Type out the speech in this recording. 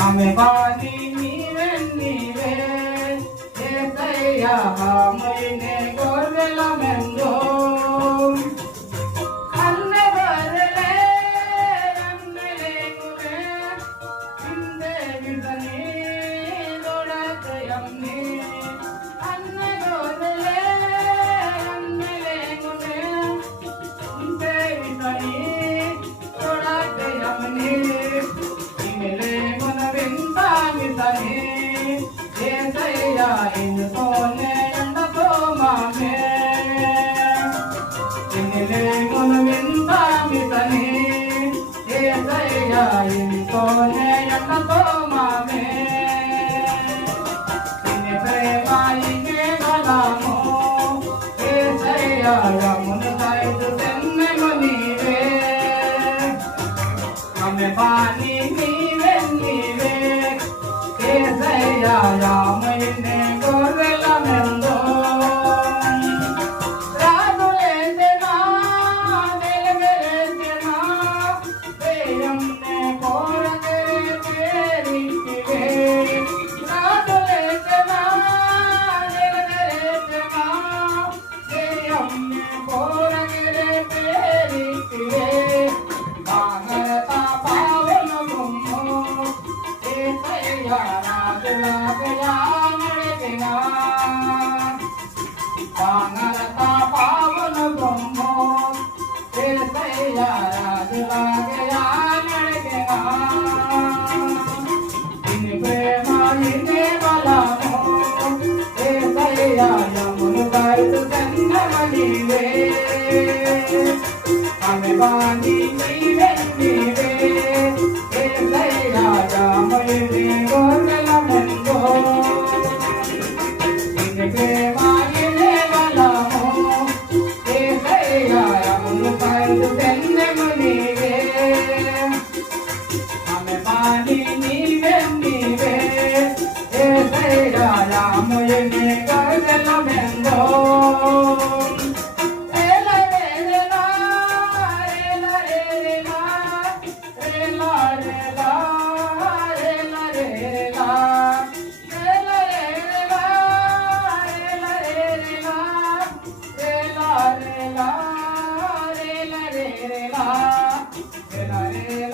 हमें पानी नीवे नीवे ఏసయ్యా मैंने గొర్రెల మెందో అన్నే బర్రెలే అన్నలేగునే ఇందే విదని దొడతయమ్ని అన్నే గొర్రెలే అన్నలేగునే ఇందే విదని దొడతయమ్ని ఇమెలే మన వింతామితని ఏసయ్యా ఇన్తోనే ఎండతో మామే ఇమెలే మన వింతామితని ఏసయ్యా ఇన్తోనే ఎండతో మామే ఇన్ని ప్రేమ ఇన్ని బలము ఏసయ్యా యమున సైదు తెన్నెము నీవే हमें पानी नीवे नीवे ఏసయ్యా రామయ్యనే గొర్రెల మెందో రాజులేసెనా వెలుగెలెసెనా దెయ్యంనే కోరకే పేరిటివే రాజులేసెనా వెలుగెలెసెనా దెయ్యంనే కోరకే పేరిటివే పాంగరతా పావన బ్రహ్మ ఏసయ్యా రాజులాగయా నడిగెనా ఇన్ని ప్రేమ ఇన్ని బలము ఏసయ్యా యమును బయలు కన్నమనివే ఆమె బాణి నీవే నీవే ఏసయ్యా రామయ్యనే గొర్రెల మెందో ఇన్ని ప్రేమ రామయ్యనే గొర్రెల మెందో la